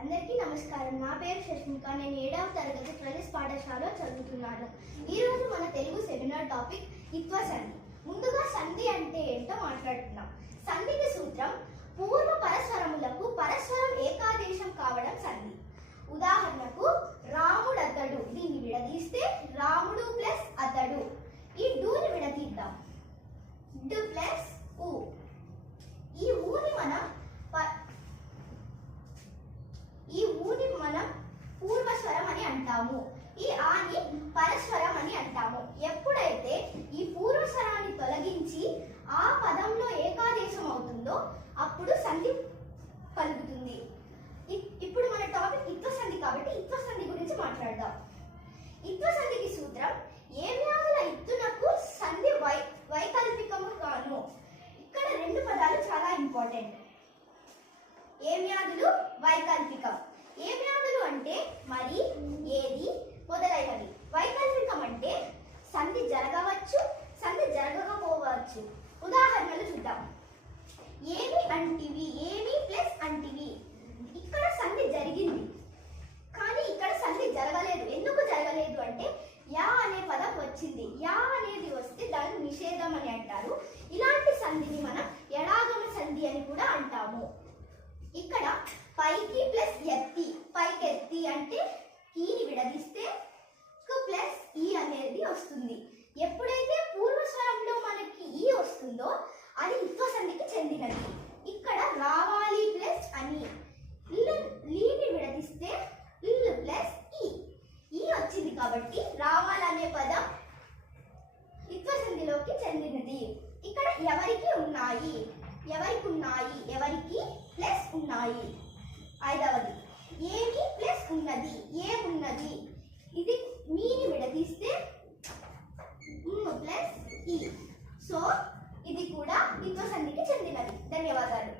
అందరికీ నమస్కారం. నా పేరు శష్మిక. నేను 7వ తరగతి ట్రలిస్ పాఠశాలలో చదువుతున్నాను. ఈ రోజు మన తెలుగు సెమినార్ టాపిక్ ఇత్వ సంధి. ముందుగా సంధి అంటే ఏంటో మాట్లాడుతున్నాం. సంధికి సూత్రం పూర్వ పరస్వరములకు పరస్వరం ఏకాదేశం కావడం సంధి. ఉదాహరణకు రాముడు అతడు, దీన్ని విడదీస్తే రాముడు ప్లస్ అతడు. ఈ డూని విడదీద్దాం, డు ప్లస్ ఊ. ఈ ఊని మనం పూర్వస్వరం అని అంటాము. ఈ ఆని పరస్వరం అని అంటాము. ఎప్పుడైతే ఈ పూర్వస్వరాన్ని తొలగించి ఆ పదంలో ఏకాదేశం అవుతుందో అప్పుడు సంధి కలుగుతుంది. ఇప్పుడు మన టాపిక్ ఇత్వ సంధి కాబట్టి ఇత్వ సంధి గురించి మాట్లాడదాం. ఇత్వ సంధికి సూత్రం ఏ వ్యాధుల ఇత్తునకు సంధి వైకల్పికము కాను. ఇక్కడ రెండు పదాలు చాలా ఇంపార్టెంట్. ఏ వ్యాధులు, వైకల్పికం. ఏ వ్యాధులు అంటే మరి, ఏది మొదలైనవి. వైకల్పికం అంటే సంధి జరగవచ్చు, సంధి జరగకపోవచ్చు. ఉదాహరణలు చూద్దాం. ఏమి అంటివి, ఏమి ప్లస్ అంటివి. ఇక్కడ సంధి జరిగింది కానీ ఇక్కడ సంధి జరగలేదు. ఎందుకు జరగలేదు అంటే యా అనే పదం వచ్చింది. యా అనేది వస్తే దాన్ని నిషేధం అని అంటారు. ఇలాంటి సంధిని మనం ఎడాగమ సంధి అని కూడా అంటాము. ఇక్కడ పైకి ప్లస్ ఎత్తి, పైకెత్తి అంటే కీని విడదీస్తే కు ప్లస్ ఈ అనేది వస్తుంది. ఎప్పుడైతే పూర్వస్వరంలో మనకి ఈ వస్తుందో అది ఇత్వ సంధికి చెందినది. ఇక్కడ రావాలి ప్లస్ అని, లీని విడదీస్తే ఇల్లు ప్లస్ ఈ వచ్చింది కాబట్టి రావాలనే పదం ఇత్వ సంధిలోకి చెందినది. ఇక్కడ ఎవరికి ఉన్నాయి, ఎవరికి ఉన్నాయి, ఎవరికి ప్లస్ ఉన్నాయి. ఐదవది ఏమి ప్లస్ ఉన్నది, ఏమున్నది. ఇది మీని విడదీస్తే ప్లస్ ఈ. సో ఇది కూడా ఇత్వ సంధికి చెందినది. ధన్యవాదాలు.